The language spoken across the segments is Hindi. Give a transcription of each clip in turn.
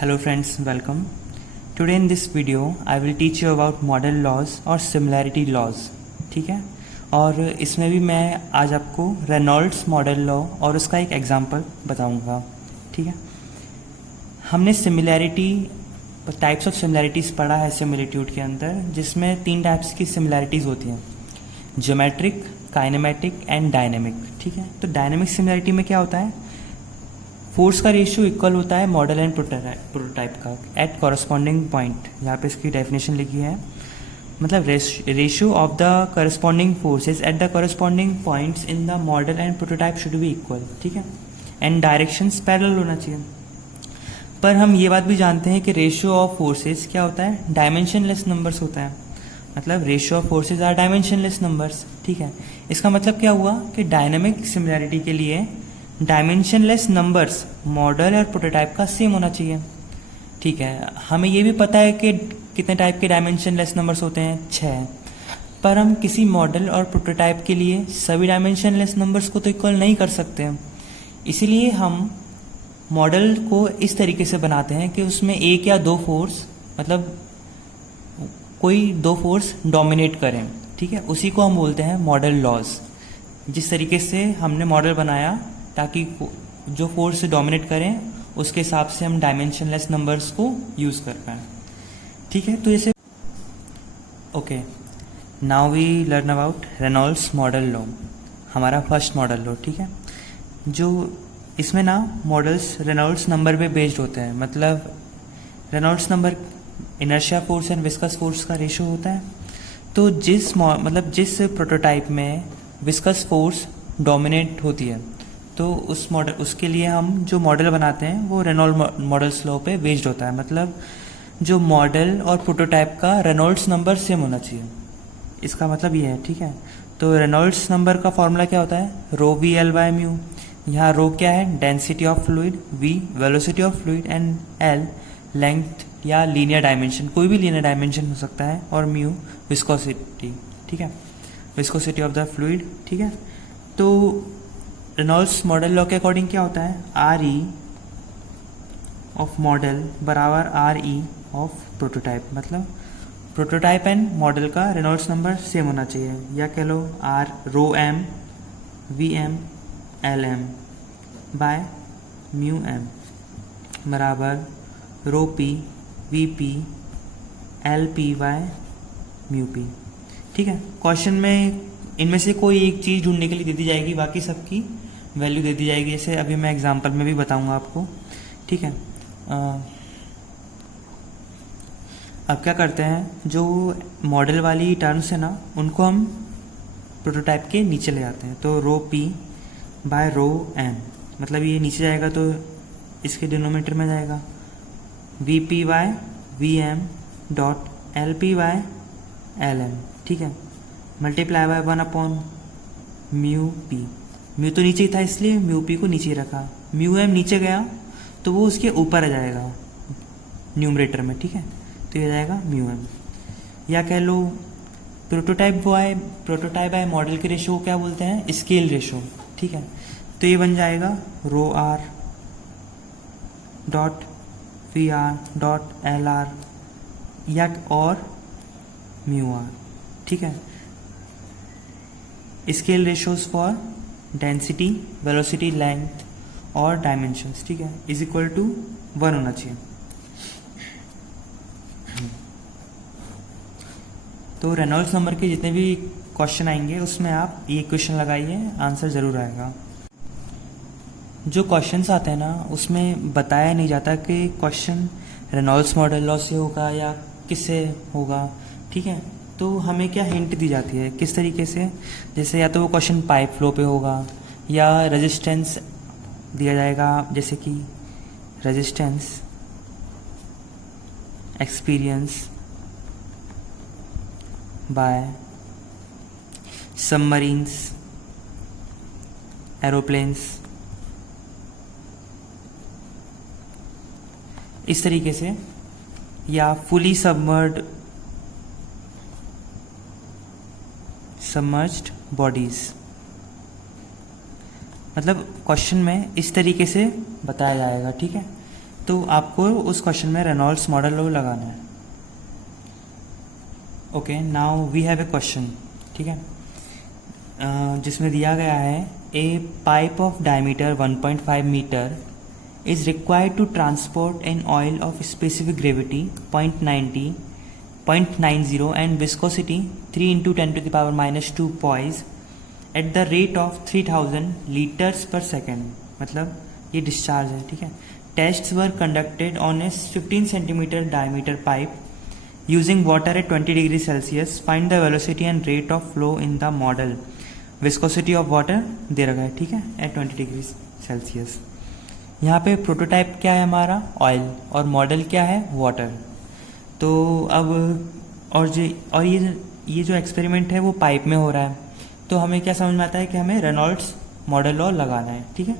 Hello friends, welcome. Today in this video I will teach you about model laws और similarity laws. ठीक है, और इसमें भी मैं आज आपको रेनॉल्ड्स मॉडल लॉ और उसका एक एग्जांपल बताऊंगा. ठीक है, हमने सिमिलैरिटी टाइप्स ऑफ सिमिलैरिटीज़ पढ़ा है सिमिलिट्यूड के अंदर, जिसमें 3 टाइप्स की सिमिलैरिटीज़ होती हैं: ज्योमेट्रिक, काइनेमेटिक एंड डायनेमिक. ठीक है, तो डायनेमिक सिमिलैरिटी में क्या होता है? फोर्स का रेशियो इक्वल होता है मॉडल एंड प्रोटोटाइप का एट कॉरस्पॉन्डिंग पॉइंट. यहाँ पे इसकी डेफिनेशन लिखी है, मतलब ratio of the corresponding forces at the corresponding points in the model and prototype should be equal. ठीक है, एंड डायरेक्शंस पैरेलल होना चाहिए. पर हम ये बात भी जानते हैं कि रेशियो ऑफ फोर्सेज क्या होता है? डायमेंशनलेस नंबर्स होता है. मतलब ratio of forces are dimensionless numbers. ठीक है, इसका मतलब क्या हुआ कि डायनेमिक सिमिलैरिटी के लिए डायमेंशनलेस नंबर्स मॉडल और प्रोटोटाइप का सेम होना चाहिए. ठीक है, हमें ये भी पता है कि कितने टाइप के डायमेंशनलेस नंबर्स होते हैं, 6. पर हम किसी मॉडल और प्रोटोटाइप के लिए सभी डायमेंशनलेस नंबर्स को तो इक्वल नहीं कर सकते हैं. इसीलिए हम मॉडल को इस तरीके से बनाते हैं कि उसमें एक या दो फोर्स, मतलब कोई 2 फोर्स डोमिनेट करें. ठीक है, उसी को हम बोलते हैं मॉडल लॉज. जिस तरीके से हमने मॉडल बनाया ताकि जो फोर्स डोमिनेट करें उसके हिसाब से हम डायमेंशनलेस नंबर्स को यूज़ कर पाएँ. ठीक है, तो जैसे okay, now we learn about Reynolds model law, हमारा फर्स्ट मॉडल लॉ. ठीक है, जो इसमें ना मॉडल्स रेनॉल्ड्स नंबर पे बेस्ड होते हैं. मतलब Reynolds number inertia force and viscous force का रेशियो होता है. तो जिस प्रोटोटाइप में विस्कस फोर्स डोमिनेट होती है, तो उसके लिए हम जो मॉडल बनाते हैं वो रेनॉल्ड मॉडल्स लॉ पे बेस्ड होता है. मतलब जो मॉडल और प्रोटोटाइप का रेनॉल्ड्स नंबर सेम होना चाहिए, इसका मतलब ये है. ठीक है, तो रेनॉल्ड्स नंबर का फॉर्मूला क्या होता है? Rho V L by mu. यहाँ रो क्या है? Density of fluid, V velocity of fluid and L length या लीनियर डायमेंशन, कोई भी लीनियर डायमेंशन हो सकता है, और म्यू विस्कोसिटी. ठीक है, विस्कोसिटी ऑफ द फ्लूइड. ठीक है, तो रेनॉल्ड्स मॉडल लॉ के अकॉर्डिंग क्या होता है? आर ई ऑफ मॉडल बराबर आर ई ऑफ प्रोटोटाइप. मतलब प्रोटोटाइप एंड मॉडल का रेनॉल्ड्स नंबर सेम होना चाहिए, या कह लो R rho M V M L M by mu M बराबर rho P V P L P by mu P. ठीक है, क्वेश्चन में इनमें से कोई एक चीज़ ढूंढने के लिए दे दी जाएगी, बाकी सबकी वैल्यू दे दी जाएगी. जैसे अभी मैं एग्जांपल में भी बताऊंगा आपको. ठीक है, अब क्या करते हैं, जो मॉडल वाली टर्म्स है ना, उनको हम प्रोटोटाइप के नीचे ले आते हैं. तो rho P by rho M, मतलब ये नीचे जाएगा तो इसके डिनोमिनेटर में जाएगा V P by V M dot L P by L M. ठीक है, multiply by 1 mu P. Mu तो नीचे ही था इसलिए म्यू पी को नीचे रखा. म्यू एम नीचे गया तो वो उसके ऊपर आ जाएगा न्यूमरेटर में. ठीक है, तो ये जाएगा म्यू एम. या कह लो प्रोटोटाइप बाय मॉडल के रेशो को क्या बोलते हैं? Scale ratio. ठीक है, तो ये बन जाएगा rho R dot V R dot L R या और म्यू आर. ठीक है, scale ratios for density, velocity, length और डायमेंशंस. ठीक है, इज इक्वल टू 1 होना चाहिए. तो रेनॉल्ड्स नंबर के जितने भी क्वेश्चन आएंगे उसमें आप ये क्वेश्चन लगाइए, आंसर ज़रूर आएगा. जो क्वेश्चंस आते हैं ना, उसमें बताया नहीं जाता कि क्वेश्चन रेनॉल्ड्स मॉडल लॉ से होगा या किससे होगा. ठीक है, तो हमें क्या हिंट दी जाती है, किस तरीके से? जैसे या तो वो क्वेश्चन पाइप फ्लो पे होगा, या रेजिस्टेंस दिया जाएगा, जैसे कि resistance experience by submarines, aeroplanes, इस तरीके से, या फुली सबमर्ज्ड बॉडीज. मतलब क्वेश्चन में इस तरीके से बताया जाएगा. ठीक है, तो आपको उस क्वेश्चन में रेनॉल्ड्स मॉडल लॉ लगाना है। Okay, now we have a question, ठीक है, जिसमें दिया गया है a pipe of diameter 1.5 metre is required to transport an oil of specific gravity 0.90 and viscosity 3 into 10 to the power minus 2 poise at the rate of 3000 liters per second, मतलब ये डिस्चार्ज है, ठीक है। Tests were conducted on a 15 centimetre diameter pipe using water at 20 degree Celsius, find the velocity and rate of flow in the model. Viscosity of water दे रखा है, ठीक है, एट 20 डिग्री सेल्सियस। यहाँ पे प्रोटोटाइप क्या है हमारा, ऑयल, और मॉडल क्या है, वाटर। तो अब ये जो एक्सपेरिमेंट है वो पाइप में हो रहा है, तो हमें क्या समझ में आता है कि हमें रेनॉल्ड्स मॉडल लॉ लगाना है, ठीक है।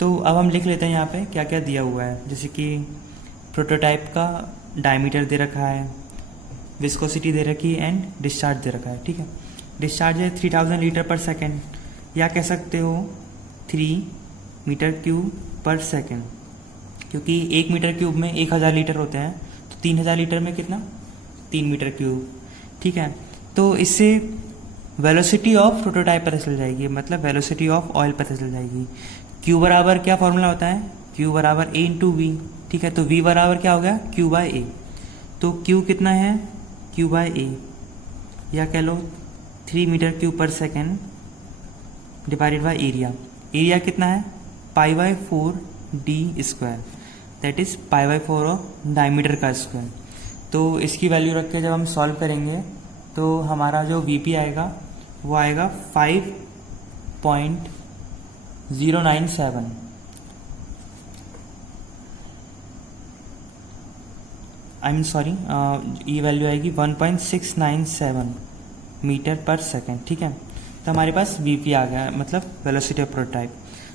तो अब हम लिख लेते हैं यहाँ पे क्या क्या दिया हुआ है, जैसे कि प्रोटोटाइप का डायमीटर दे रखा है, विस्कोसिटी दे रखी है एंड डिस्चार्ज दे रखा है, ठीक है। डिस्चार्ज है 3000 लीटर पर सेकेंड, या कह सकते हो 3 मीटर क्यूब पर सेकेंड, क्योंकि 1 मीटर क्यूब में 1000 लीटर होते हैं, तो 3000 लीटर में कितना, 3 मीटर क्यूब, ठीक है। तो इससे वेलोसिटी ऑफ प्रोटोटाइप पता चल जाएगी, मतलब वेलोसिटी ऑफ ऑयल पता चल जाएगी। क्यू बराबर क्या फॉर्मूला होता है, क्यू बराबर ए इंटू वी, ठीक है। तो वी बराबर क्या हो गया, क्यू बाय ए। तो क्यू कितना है, क्यू बाय ए, या कह लो 3 मीटर क्यूब पर second divided by area. Area कितना है, pi by 4 D square, that is pi by 4 of diameter का स्क्वायर। तो इसकी वैल्यू रख के जब हम सॉल्व करेंगे तो हमारा जो वीपी आएगा वो आएगा 5.097, आई मीन सॉरी, ये वैल्यू आएगी 1.697 मीटर पर सेकेंड, ठीक है। तो हमारे पास वीपी आ गया, मतलब वेलोसिटी ऑफ प्रोटोटाइप।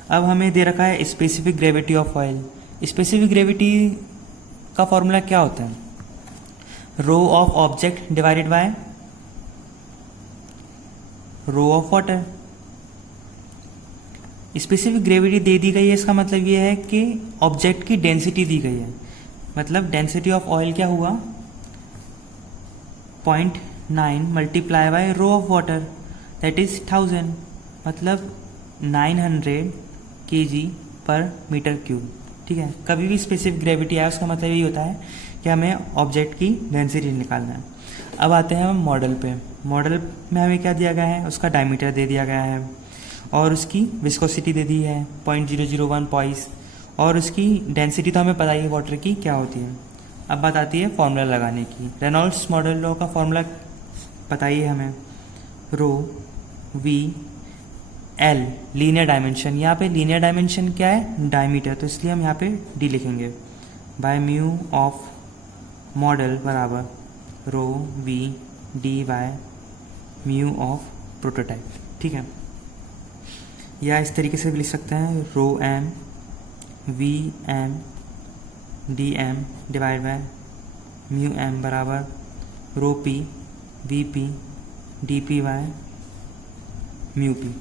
अब हमें दे रखा है specific gravity of oil. Specific gravity का फॉर्मूला क्या होता है, rho of object divided by rho of water. Specific gravity दे दी गई है, इसका मतलब ये है कि ऑब्जेक्ट की डेंसिटी दी गई है, मतलब डेंसिटी ऑफ ऑयल क्या हुआ, 0.9 multiply by rho of water, that is 1000, मतलब 900 kg पर मीटर क्यूब, ठीक है। कभी भी स्पेसिफिक ग्रेविटी आए उसका मतलब यही होता है कि हमें ऑब्जेक्ट की डेंसिटी निकालना है। अब आते हैं हम मॉडल पे। मॉडल में हमें क्या दिया गया है, उसका डायमीटर दे दिया गया है और उसकी विस्कोसिटी दे दी है 0.001 पॉइस, और उसकी डेंसिटी तो हमें पता ही है वाटर की क्या होती है। अब बात आती है फॉर्मूला लगाने की। रेनॉल्ड्स मॉडल लॉ का फॉर्मूला पता ही है हमें, रो वी एल लीनियर डायमेंशन। यहाँ पे लीनियर डायमेंशन क्या है, डायमीटर, तो इसलिए हम यहाँ पे डी लिखेंगे, बाय म्यू ऑफ मॉडल बराबर rho V D by mu of prototype, ठीक है। या इस तरीके से भी लिख सकते हैं, rho M V M D M divide by mu M बराबर rho P V P D P by mu P.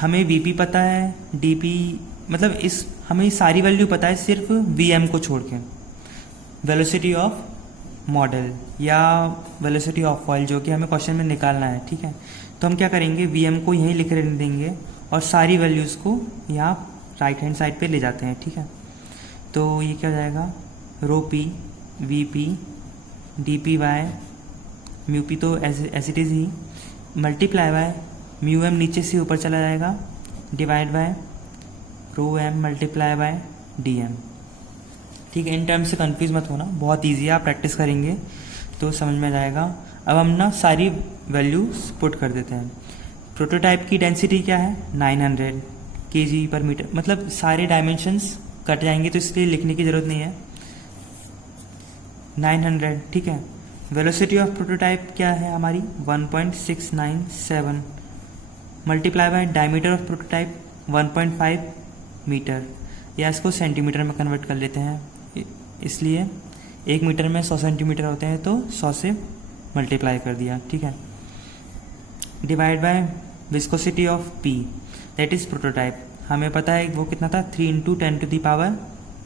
हमें वीपी पता है, डीपी मतलब हमें सारी वैल्यू पता है सिर्फ वीएम को छोड़ के, वेलोसिटी ऑफ मॉडल या वेलोसिटी ऑफ ऑयल जो कि हमें क्वेश्चन में निकालना है, ठीक है। तो हम क्या करेंगे, वीएम को यहीं लिख रहने देंगे और सारी वैल्यूज़ को यहाँ राइट हैंड साइड पे ले जाते हैं, ठीक है। तो ये क्या हो जाएगा, rho P V P D P by mu P, तो एज इट इज़ ही, मल्टीप्लाई बाय म्यू एम नीचे से ऊपर चला जाएगा, divide by rho M multiply by D M, ठीक है। इन टर्म्स से कंफ्यूज मत होना, बहुत ईजी है, आप प्रैक्टिस करेंगे तो समझ में आ जाएगा। अब हम ना सारी वैल्यूज पुट कर देते हैं। प्रोटोटाइप की डेंसिटी क्या है, 900 kg पर मीटर, मतलब सारे डायमेंशंस कट जाएंगे तो इसलिए लिखने की ज़रूरत नहीं है, 900, ठीक है। वेलोसिटी ऑफ प्रोटोटाइप क्या है हमारी, 1.697 multiply by diameter of prototype 1.5 metre, या इसको सेंटीमीटर में कन्वर्ट कर लेते हैं, इसलिए 1 मीटर में 100 सेंटीमीटर होते हैं, तो 100 से मल्टीप्लाई कर दिया, ठीक है। Divide by viscosity of P, that is prototype, हमें पता है वो कितना था, 3 ×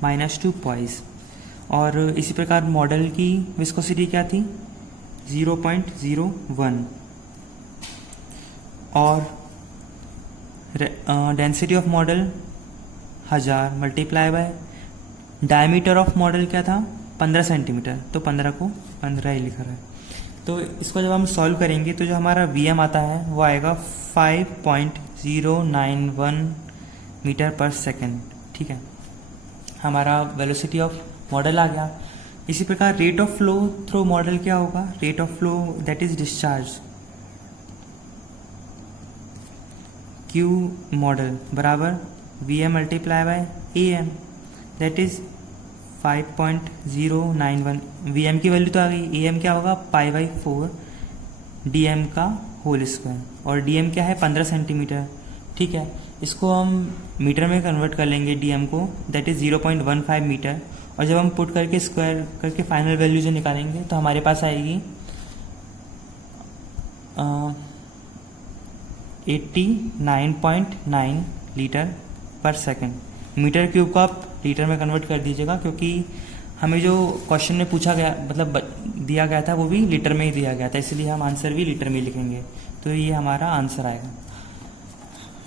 10⁻⁻² पॉइस। और इसी प्रकार मॉडल की विस्कोसिटी क्या थी, 0.01। और density of model 1000 multiply by diameter of model क्या था, 15 सेंटीमीटर, तो 15 को 15 ही लिखा है। तो इसको जब हम सॉल्व करेंगे तो जो हमारा Vm आता है वो आएगा 5.091 मीटर पर सेकेंड। ठीक है, हमारा वेलोसिटी ऑफ मॉडल आ गया। इसी प्रकार rate of flow through model क्या होगा, rate of flow that is discharge Q model बराबर Vm multiply by Am, that is 5.091। Vm की वैल्यू तो आ गई, Am क्या होगा, π/4 dm का होल स्क्वायर, और dm क्या है, 15 सेंटीमीटर। ठीक है, इसको हम मीटर में कन्वर्ट कर लेंगे dm को, दैट इज 0.15 मीटर। और जब हम पुट करके स्क्वायर करके फाइनल वैल्यू जो निकालेंगे तो हमारे पास आएगी 89.9 लीटर पर सेकेंड। मीटर क्यूब को आप लीटर में कन्वर्ट कर दीजिएगा, क्योंकि हमें जो क्वेश्चन में पूछा गया मतलब दिया गया था वो भी लीटर में ही दिया गया था, इसलिए हम आंसर भी लीटर में लिखेंगे। तो ये हमारा आंसर आएगा।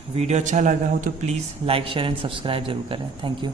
वीडियो अच्छा लगा हो तो please like share and subscribe जरूर करें। Thank you.